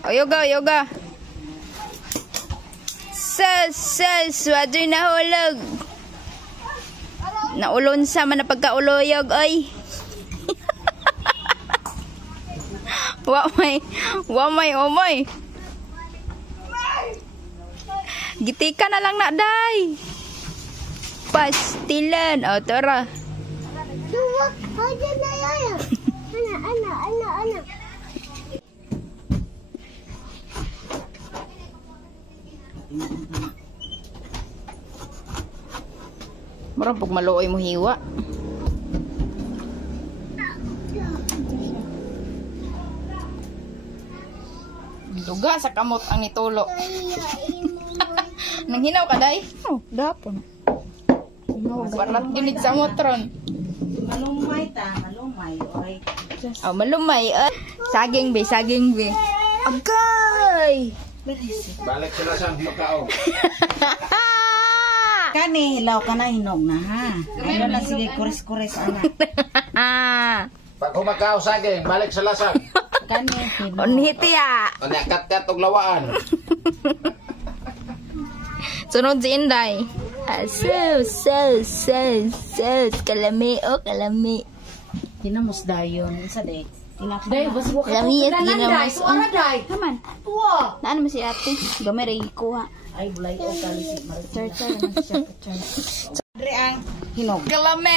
O, yoga, yoga. Sus, wadoy nahulog. Naulon sa man na pagkauluyog, oy. Wamay, omoy. Gitika na lang na, day. Pastilan. O, tara. Ana. Murang pag maluoy mo hiwa. Duga sa kamot ang nitulo. Nang hinaw ka, day? Oh, dapon. Barat ginid sa motron. Malumay ta, malumay. Okay. Oh, malumay. Saging be. Agay! Balik sila sa magkao. Kani, hilaw ka na, hinog na ha. Ayun na, sige, kuris-kuris, anak. Pag humakaw saging, balik sa lasang. Kani, hinog. Unhiti ya. Kat-kat og lawaan. Sunod si Inday. Sus. Kalami. Ginamos dayon. Isa dek. Day, basbo ka. Kalami at ginamos. Day. Kaman. Tuwa. Naan mo si ate? Gamay rin ikuha. Ay, bulay o kalisip. Char. Dre ang hinog. Kalami.